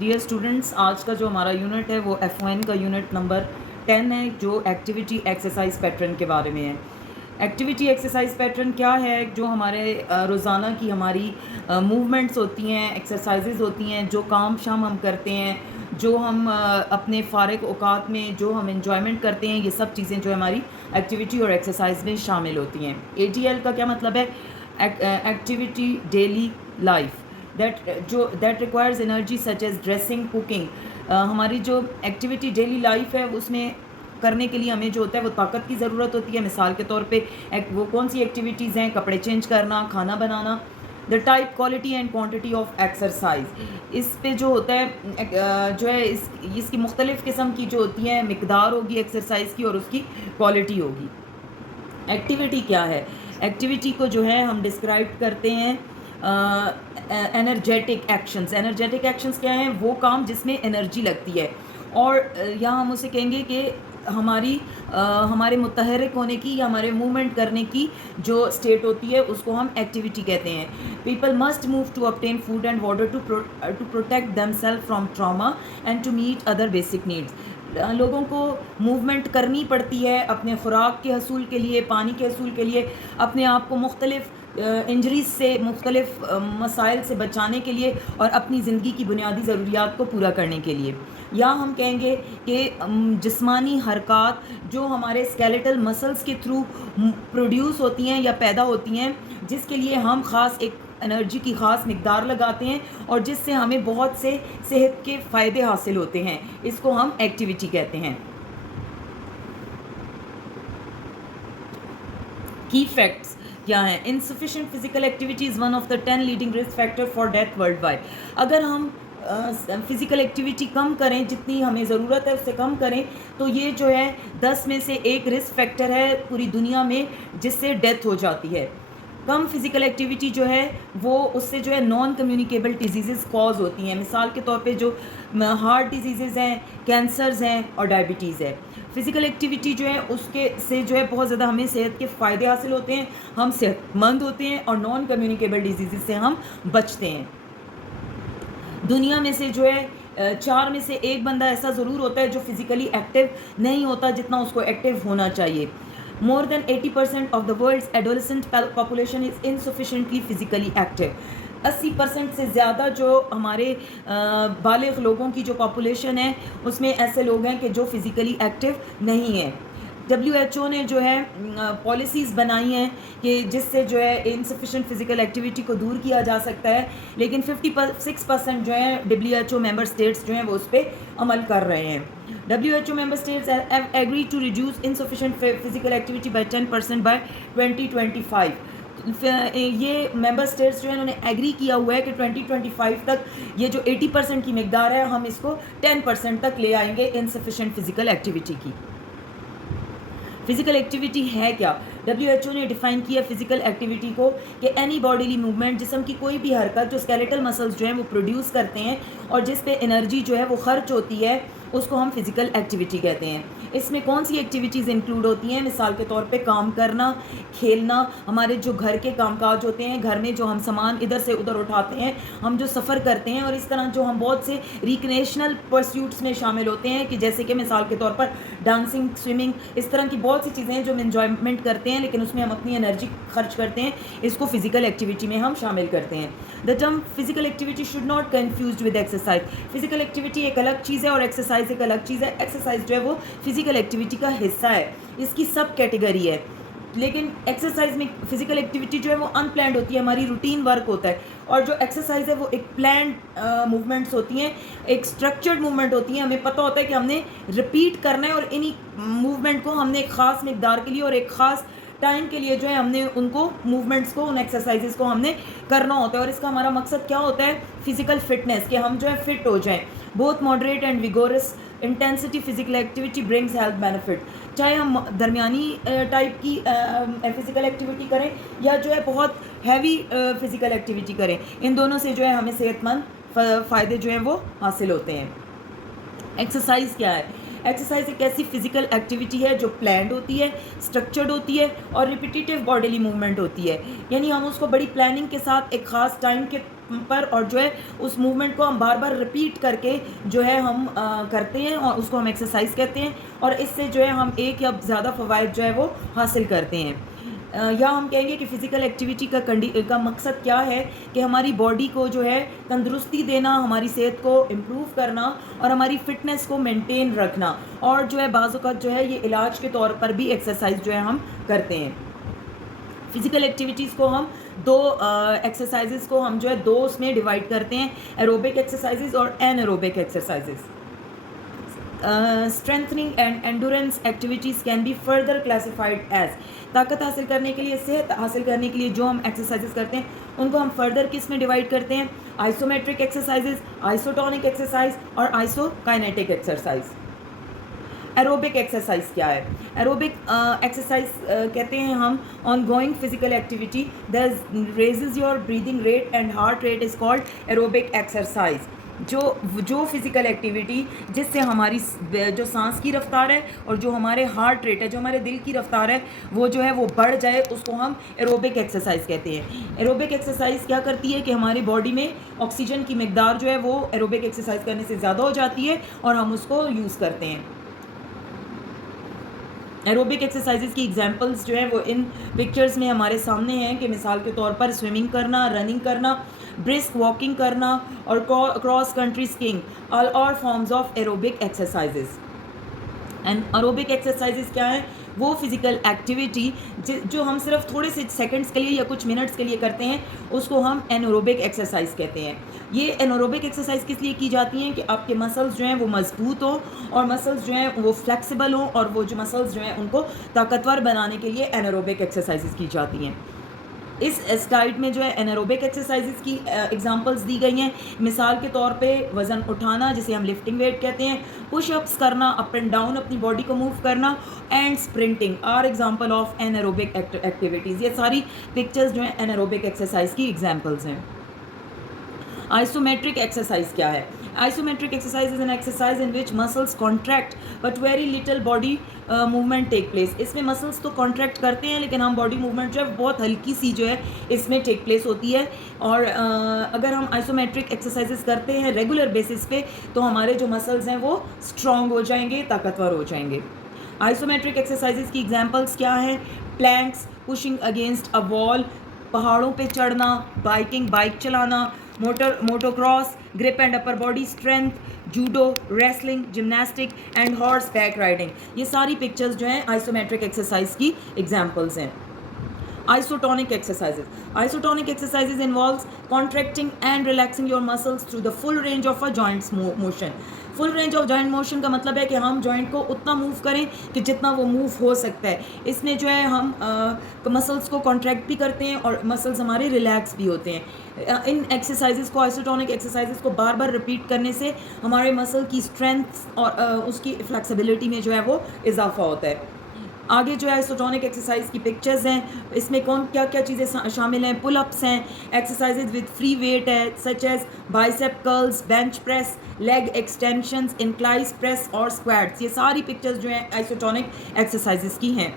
Dear students, आज का जो हमारा यूनिट है वो F1 का यूनिट नंबर 10 है, जो एक्टिविटी एक्सरसाइज पैटर्न के बारे में है। एक्टिविटी एक्सरसाइज पैटर्न क्या है? जो हमारे रोज़ाना की हमारी मूवमेंट्स होती हैं, एक्सरसाइजेज होती हैं, जो काम शाम हम करते हैं, जो हम अपने फ़ारिग औकात में जो हम इंजॉयमेंट करते हैं, ये सब चीज़ें जो हमारी एक्टिविटी और एक्सरसाइज में शामिल होती हैं। ATL का क्या मतलब है? Activity daily life that requires energy such as dressing, cooking. हमारी जो एक्टिविटी डेली लाइफ है उसमें करने के लिए हमें जो होता है वो ताकत की ज़रूरत होती है। मिसाल के तौर पे वो कौन सी एक्टिविटीज़ हैं? कपड़े चेंज करना, खाना बनाना। The type, quality and quantity of exercise, इस पे जो होता है जो है इसकी मुख्तलिफ़ किस्म की जो होती है मिकदार होगी एक्सरसाइज की और उसकी क्वालिटी होगी। एक्टिविटी क्या है? एक्टिविटी को जो है हम डिस्क्राइब करते हैं एनर्जेटिक एक्शंस। एनर्जेटिक एक्शंस क्या हैं? वो काम जिसमें एनर्जी लगती है, और यहाँ हम उसे कहेंगे कि हमारे मुतहरिक होने की या हमारे मूवमेंट करने की जो स्टेट होती है उसको हम एक्टिविटी कहते हैं। People must move to obtain food and water to protect themselves from trauma and to meet other basic needs. लोगों को मूवमेंट करनी पड़ती है अपने ख़ुराक के हसूल के लिए, पानी के हसूल के लिए, अपने आप को मुख्तलिफ़ इंजरीज़ से, मुख्तलिफ़ मसाइल से बचाने के लिए और अपनी ज़िंदगी की बुनियादी ज़रूरियात को पूरा करने के लिए। या हम कहेंगे कि जिस्मानी हरकत जो हमारे स्केलेटल मसल्स के थ्रू प्रोड्यूस होती हैं या पैदा होती हैं, जिसके लिए हम ख़ास एक एनर्जी की ख़ास मिकदार लगाते हैं और जिससे हमें बहुत से सेहत के फ़ायदे हासिल होते हैं, इसको हम एक्टिविटी कहते हैं। की फैक्ट्स क्या हैं? Insufficient physical activity is one of the 10 leading risk factor for death world wide. अगर हम फिज़िकल एक्टिविटी कम करें, जितनी हमें ज़रूरत है उससे कम करें, तो ये जो है 10 में से एक रिस्क फैक्टर है पूरी दुनिया में जिससे डेथ हो जाती है। कम फिज़िकल एक्टिविटी जो है वो उससे जो है नॉन कम्युनिकेबल डिजीज़ कॉज होती हैं। मिसाल के तौर पे जो हार्ट डिजीज़ हैं, कैंसर्स हैं और डायबिटीज़ है। फ़िज़िकल एक्टिविटी जो है उसके से जो है बहुत ज़्यादा हमें सेहत के फ़ायदे हासिल होते हैं, हम सेहतमंद होते हैं और नॉन कम्युनिकेबल डिजीज़ से हम बचते हैं। दुनिया में से जो है 4 में से एक बंदा ऐसा ज़रूर होता है जो फिज़िकली एक्टिव नहीं होता जितना उसको एक्टिव होना चाहिए। More than 80% of the world's adolescent population is insufficiently physically active. 80% से ज़्यादा जो हमारे बालिग लोगों की जो पॉपुलेशन है उसमें ऐसे लोग हैं कि जो फिज़िकली एक्टिव नहीं हैं। WHO ने जो है पॉलिसीज़ बनाई हैं कि जिससे जो है इनसफिशिएंट फिज़िकल एक्टिविटी को दूर किया जा सकता है, लेकिन 56% जो है WHO मेंबर स्टेट्स जो हैं वो उस पर अमल कर रहे हैं। WHO member states have agreed to reduce insufficient physical activity by 10% by 2025. ये मेंबर स्टेट्स जो है उन्होंने एग्री किया हुआ है कि 2025 तक ये जो 80% की मिकदार है हम इसको 10% तक ले आएंगे इनसफिशिएंट फिज़िकल एक्टिविटी की। फिज़िकल एक्टिविटी है क्या? WHO ने डिफ़ाइन किया फिज़िकल एक्टिविटी को कि एनी बॉडीली मूवमेंट, जिस्म की कोई भी हरकत जो स्केलेटल मसल्स जो हैं वो प्रोड्यूस करते हैं और जिस पे एनर्जी जो है वो खर्च होती है, उसको हम फिज़िकल एक्टिविटी कहते हैं। इसमें कौन सी एक्टिविटीज़ इंक्लूड होती हैं? मिसाल के तौर पे काम करना, खेलना, हमारे जो घर के कामकाज होते हैं, घर में जो हम सामान इधर से उधर उठाते हैं, हम जो सफ़र करते हैं, और इस तरह जो हम बहुत से रिक्रिएशनल परस्यूट्स में शामिल होते हैं कि जैसे कि मिसाल के तौर पर डांसिंग, स्विमिंग, इस तरह की बहुत सी चीज़ें हैं जो हम इंजॉयमेंट करते हैं लेकिन उसमें हम अपनी एनर्जी खर्च करते हैं, इसको फिज़िकल एक्टिविटी में हम शामिल करते हैं। The term physical activity should not confused with exercise. Physical activity एक अलग चीज़ है और एक्सरसाइज एक अलग चीज़ है। एक्सरसाइज जो है वो फिज़िकल एक्टिविटी का हिस्सा है, इसकी सब कैटेगरी है, लेकिन एक्सरसाइज में फिज़िकल एक्टिविटी जो है वो अनप्लैंड होती है, हमारी रूटीन वर्क होता है, और जो एक्सरसाइज है वो एक प्लान्ड मूवमेंट्स होती हैं, एक स्ट्रक्चर्ड मूवमेंट होती हैं। हमें पता होता है कि हमने रिपीट करना है और इन्हीं मूवमेंट को हमने एक ख़ास मिकदार के लिए और एक ख़ास टाइम के लिए जो है हमने उनको मूवमेंट्स को, उन एक्सरसाइजेस को हमने करना होता है। और इसका हमारा मकसद क्या होता है? फिज़िकल फिटनेस, कि हम जो है फिट हो जाएं। Both moderate and vigorous intensity physical activity brings health benefit. चाहे हम दरमियानी टाइप की फिज़िकल एक्टिविटी करें या जो है बहुत हैवी फिज़िकल एक्टिविटी करें, इन दोनों से जो है हमें सेहतमंद फ़ायदे जो हैं वो हासिल होते हैं। एक्सरसाइज क्या है? एक्सरसाइज एक ऐसी फिजिकल एक्टिविटी है जो प्लान्ड होती है, स्ट्रक्चर्ड होती है और रिपीटेटिव बॉडीली मूवमेंट होती है। यानी हम उसको बड़ी प्लानिंग के साथ एक ख़ास टाइम के पर और जो है उस मूवमेंट को हम बार बार रिपीट करके जो है हम करते हैं और उसको हम एक्सरसाइज कहते हैं, और इससे जो है हम एक या ज़्यादा फ़वाइद जो है वो हासिल करते हैं। या हम कहेंगे कि फ़िज़िकल एक्टिविटी का मकसद क्या है कि हमारी बॉडी को जो है तंदुरुस्ती देना, हमारी सेहत को इम्प्रूव करना और हमारी फ़िटनेस को मेंटेन रखना, और जो है बाज़ औक़ात जो है ये इलाज के तौर पर भी एक्सरसाइज जो है हम करते हैं। फ़िज़िकल एक्टिविटीज़ को हम दो एक्सरसाइजेज़ को हम जो है दो उसमें डिवाइड करते हैं, एरोबिक एक्सरसाइजेज़ और anaerobic exercises. Strengthening and endurance activities can be further classified as, ताकत हासिल करने के लिए, सेहत हासिल करने के लिए जो हम एक्सरसाइजेस करते हैं उनको हम फर्दर किस में डिवाइड करते हैं, आइसोमेट्रिक एक्सरसाइजेज, आइसोटोनिक एक्सरसाइज और आइसोकाइनेटिक एक्सरसाइज। एरोबिक एक्सरसाइज क्या है? एरोबिक एक्सरसाइज कहते हैं हम on going physical activity that raises your breathing rate and heart rate is called aerobic exercise. जो फिज़िकल एक्टिविटी जिससे हमारी जो सांस की रफ्तार है और जो हमारे हार्ट रेट है, जो हमारे दिल की रफ्तार है, वो जो है वो बढ़ जाए, उसको हम एरोबिक एक्सरसाइज कहते हैं। एरोबिक एक्सरसाइज क्या करती है कि हमारी बॉडी में ऑक्सीजन की मिकदार जो है वो एरोबिक एक्सरसाइज करने से ज़्यादा हो जाती है और हम उसको यूज़ करते हैं। एरोबिक एक्सरसाइजेज की एग्जांपल्स जो है वो इन पिक्चर्स में हमारे सामने हैं कि मिसाल के तौर पर स्विमिंग करना, रनिंग करना, ब्रिस्क वॉकिंग करना और cross country skiing, all forms of aerobic exercises. And aerobic exercises क्या है? वो फिज़िकल एक्टिविटी जो हम सिर्फ थोड़े से सेकंड्स के लिए या कुछ मिनट्स के लिए करते हैं, उसको हम एनएरोबिक एक्सरसाइज कहते हैं। ये एनएरोबिक एक्सरसाइज किस लिए की जाती हैं कि आपके मसल्स जो हैं वो मजबूत हों और मसल्स जो हैं वो फ्लेक्सिबल हों, और वो जो मसल्स जो हैं उनको ताकतवर बनाने के लिए एनएरोबिक एक्सरसाइजेज की जाती हैं। इस स्लाइड में जो है एनारोबिक एक्सरसाइजेज की एग्जांपल्स दी गई हैं। मिसाल के तौर पे वज़न उठाना, जिसे हम लिफ्टिंग वेट कहते हैं, पुशअप्स करना, अप एंड डाउन अपनी बॉडी को मूव करना, and sprinting are example of anaerobic activities. ये सारी पिक्चर्स जो हैं एनारोबिक एक्सरसाइज की एग्जांपल्स हैं। आइसोमेट्रिक एक्सरसाइज क्या है? Isometric exercise is an exercise in which muscles contract but very little body movement take place. इसमें मसल्स तो कॉन्ट्रैक्ट करते हैं लेकिन हम बॉडी मूवमेंट जो है बहुत हल्की सी जो है इसमें टेक प्लेस होती है। और अगर हम आइसोमेट्रिक एक्सरसाइजेस करते हैं रेगुलर बेसिस पे तो हमारे जो मसल्स हैं वो स्ट्रॉन्ग हो जाएंगे, ताकतवर हो जाएंगे। आइसोमेट्रिक एक्सरसाइजेस की एग्जांपल्स क्या हैं? Planks, pushing against a wall, पहाड़ों पे चढ़ना, बाइक चलाना, motocross, grip and upper body strength, judo, wrestling, gymnastic and horse back riding. ये सारी पिक्चर्स जो हैं आइसोमेट्रिक एक्सरसाइज की एग्जांपल्स हैं। Isotonic exercises. Isotonic exercises involves contracting and relaxing your muscles through the full range of a joint's motion. Full range of joint motion का मतलब है कि हम जॉइंट को उतना मूव करें कि जितना वो मूव हो सकता है। इसमें जो है हम मसल्स को कॉन्ट्रैक्ट भी करते हैं और मसल्स हमारे रिलैक्स भी होते हैं। इन एक्सरसाइजेस को, आइसोटोनिक एक्सरसाइजेस को बार बार रिपीट करने से हमारे मसल की स्ट्रेंथ और उसकी फ्लेक्सिबिलिटी में जो है वो इजाफा होता है। आगे जो है आइसोटोनिक एक्सरसाइज की पिक्चर्स हैं, इसमें कौन क्या क्या चीज़ें शामिल हैं। पुल अप्स हैं, एक्सरसाइजेज विद फ्री वेट है such as bicep curls, bench press, leg extensions, inclines press और स्क्वाट्स। ये सारी पिक्चर्स जो हैं आइसोटोनिक एक्सरसाइजेज की हैं।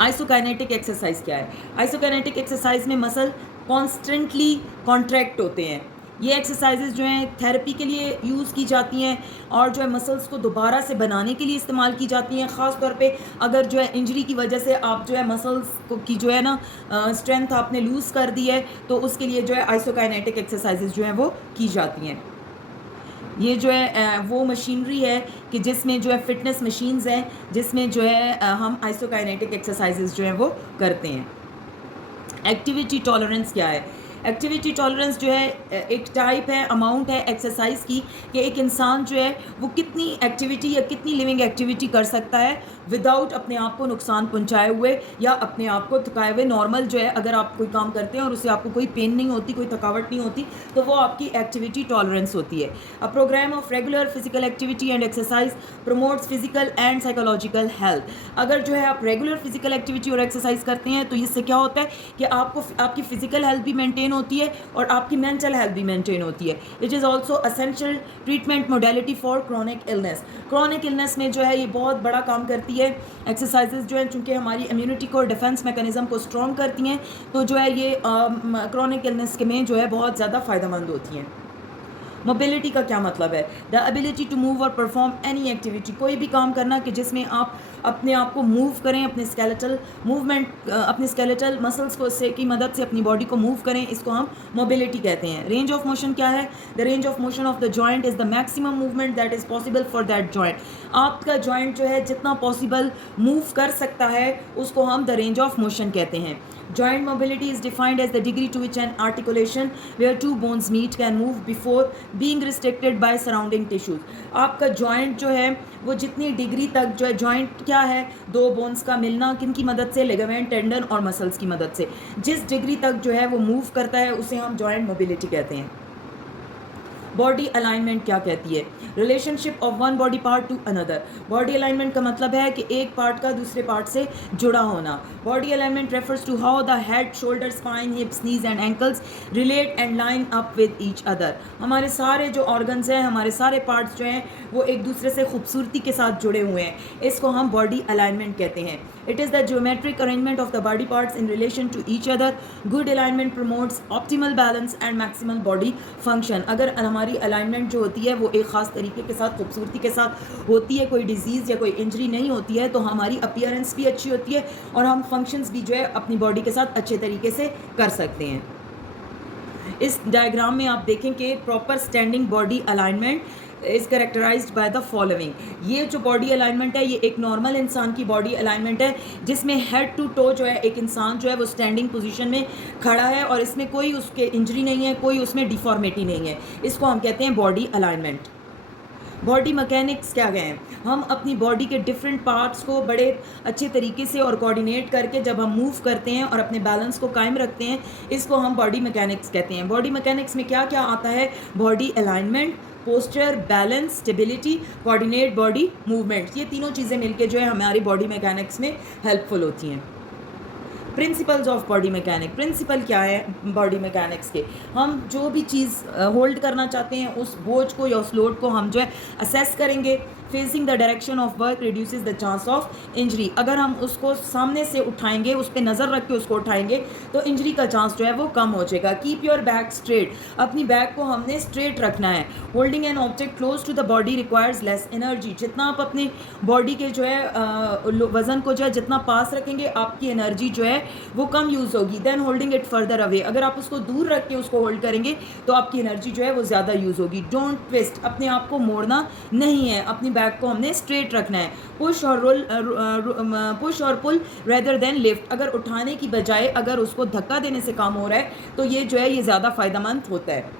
आइसोकाइनेटिक एक्सरसाइज क्या है? आइसोकाइनेटिक एक्सरसाइज में मसल कॉन्स्टेंटली कॉन्ट्रैक्ट होते हैं। ये एक्सरसाइजेज जो हैं थेरेपी के लिए यूज़ की जाती हैं और जो है मसल्स को दोबारा से बनाने के लिए इस्तेमाल की जाती हैं। ख़ास तौर पे अगर जो है इंजरी की वजह से आप जो है मसल्स को की जो है ना स्ट्रेंथ आपने लूज़ कर दी है, तो उसके लिए जो है आइसोकाइनेटिक एक्सरसाइजेज जो हैं वो की जाती हैं। ये जो है वो मशीनरी है कि जिसमें जो है फिटनेस मशीन्स हैं, जिसमें जो है हम आइसोकाइनेटिक एक्सरसाइजेज जो हैं वो करते हैं। एक्टिविटी टॉलरेंस क्या है? एक्टिविटी टॉलरेंस जो है एक टाइप है, अमाउंट है एक्सरसाइज की कि एक इंसान जो है वो कितनी एक्टिविटी या कितनी लिविंग एक्टिविटी कर सकता है विदाउट अपने आप को नुकसान पहुंचाए हुए या अपने आप को थकाए हुए। नॉर्मल जो है अगर आप कोई काम करते हैं और उससे आपको कोई पेन नहीं होती, कोई थकावट नहीं होती, तो वो आपकी एक्टिविटी टॉलरेंस होती है। A programme of regular physical activity and exercise promotes physical and psychological health. अगर जो है आप रेगुलर फिजिकल एक्टिविटी और एक्सरसाइज करते हैं तो इससे क्या होता है कि आपको आपकी फिजिकल हेल्थ भी मेंटेन मेंटेन होती है और आपकी मेंटल हेल्थ भी मेंटेन होती है. It is also essential treatment modality for chronic illness. Chronic illness में जो है ये बहुत बड़ा काम करती है. एक्सरसाइजेज जो है चूँकि हमारी इम्यूनिटी को और डिफेंस मैकेनिज्म को स्ट्रॉन्ग करती हैं, तो जो है ये क्रॉनिक इलनेस के में जो है बहुत ज़्यादा फ़ायदेमंद होती हैं. मोबिलिटी का क्या मतलब है? द एबिलिटी टू मूव और परफॉर्म एनी एक्टिविटी, कोई भी काम करना कि जिसमें आप अपने आप को मूव करें, अपने स्केलेटल मूवमेंट, अपने स्केलेटल मसल्स को से की मदद से अपनी बॉडी को मूव करें, इसको हम मोबिलिटी कहते हैं. रेंज ऑफ मोशन क्या है? The range of motion of the joint is the maximum movement that is possible for that joint. आपका जॉइंट जो है जितना पॉसिबल मूव कर सकता है उसको हम द रेंज ऑफ मोशन कहते हैं. Joint mobility is defined as the degree to which an articulation where two bones meet can move before being restricted by surrounding tissues. आपका joint जो है वो जितनी डिग्री तक जो है, joint क्या है? दो bones का मिलना, किन की मदद से? ligament, tendon और muscles की मदद से. जिस डिग्री तक जो है वो move करता है उसे हम joint mobility कहते हैं. बॉडी अलाइनमेंट क्या कहती है? Relationship of one body part two another. Body alignment का मतलब है कि एक पार्ट का दूसरे पार्ट से जुड़ा होना. Body alignment refers to how the head, shoulder, spine, hips, knees and ankles relate and line up with each other. हमारे सारे जो ऑर्गन्स हैं, हमारे सारे पार्ट्स जो हैं वो एक दूसरे से खूबसूरती के साथ जुड़े हुए हैं. इसको हम बॉडी अलाइनमेंट कहते हैं. It is the geometric arrangement of the body parts in relation to each other. Good alignment promotes optimal balance and maximal body function. अगर हमारी अलाइनमेंट जो होती है वो एक ख़ास तरीके के साथ, खूबसूरती के साथ होती है, कोई डिजीज़ या कोई इंजरी नहीं होती है, तो हमारी अपीयरेंस भी अच्छी होती है और हम फंक्शंस भी जो है अपनी बॉडी के साथ अच्छे तरीके से कर सकते हैं. इस डायग्राम में आप देखें कि proper standing body alignment is characterised by the following. ये जो बॉडी अलाइनमेंट है ये एक नॉर्मल इंसान की बॉडी अलाइनमेंट है जिसमें हेड टू टो जो है एक इंसान जो है वो स्टैंडिंग पोजीशन में खड़ा है और इसमें कोई उसके इंजरी नहीं है, कोई उसमें डिफॉर्मिटी नहीं है. इसको हम कहते हैं बॉडी अलाइनमेंट. बॉडी मैकेनिक्स क्या गए हैं? हम अपनी बॉडी के डिफरेंट पार्ट्स को बड़े अच्छे तरीके से और कोऑर्डिनेट करके जब हम मूव करते हैं और अपने बैलेंस को कायम रखते हैं, इसको हम बॉडी मैकेनिक्स कहते हैं. बॉडी मैकेनिक्स में क्या क्या आता है? Body alignment, posture, balance, stability, coordinate body movement. ये तीनों चीज़ें मिलके जो है हमारी बॉडी मैकेनिक्स में हेल्पफुल होती हैं. Principles of body mechanic. Principle क्या है बॉडी मैकेनिक्स के? हम जो भी चीज़ होल्ड करना चाहते हैं उस बोझ को या उस लोड को हम जो है असेस करेंगे. Facing the direction of work reduces the chance of injury. अगर हम उसको सामने से उठाएंगे, उस पर नज़र रख के उसको उठाएंगे तो इंजरी का चांस जो है वो कम हो जाएगा. Keep your back straight. अपनी बैक को हमने स्ट्रेट रखना है. Holding an object close to the body requires less energy. जितना आप अपने बॉडी के जो है वज़न को जो है जितना पास रखेंगे आपकी एनर्जी जो है वो कम यूज़ होगी. Then holding it further away. अगर आप उसको दूर रख के उसको होल्ड करेंगे तो आपकी एनर्जी जो है वो ज़्यादा यूज़ होगी. Don't twist. अपने आप को मोड़ना नहीं है, अपनी बैक को हमने स्ट्रेट रखना है. पुश और पुल रेदर देन लिफ्ट. अगर उठाने की बजाय अगर उसको धक्का देने से काम हो रहा है तो ये जो है ये ज़्यादा फ़ायदेमंद होता है.